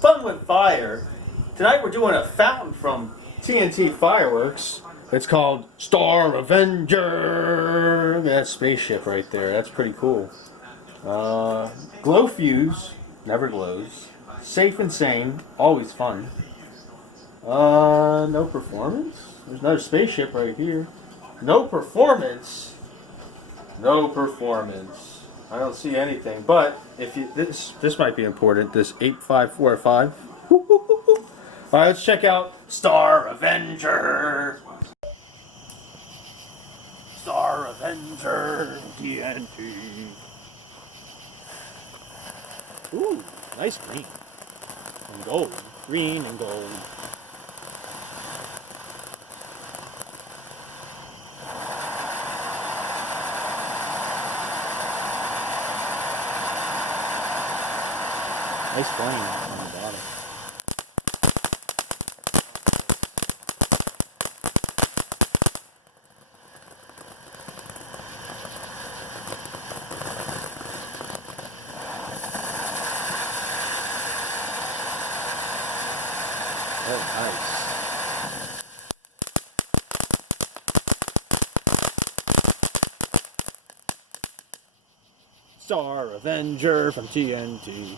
Fun with fire. Tonight we're doing a fountain from TNT Fireworks. It's called Star Avenger. That spaceship right there. That's pretty cool. Glow fuse. Never glows. Safe and sane. Always fun. No performance. There's another spaceship right here. No performance. No performance. I don't see anything. But if you this might be important. This 8545. All right, let's check out Star Avenger. Star Avenger TNT. Ooh, nice green and gold. Green and gold. Nice flame on the bottom. Oh, nice. Star Avenger from TNT.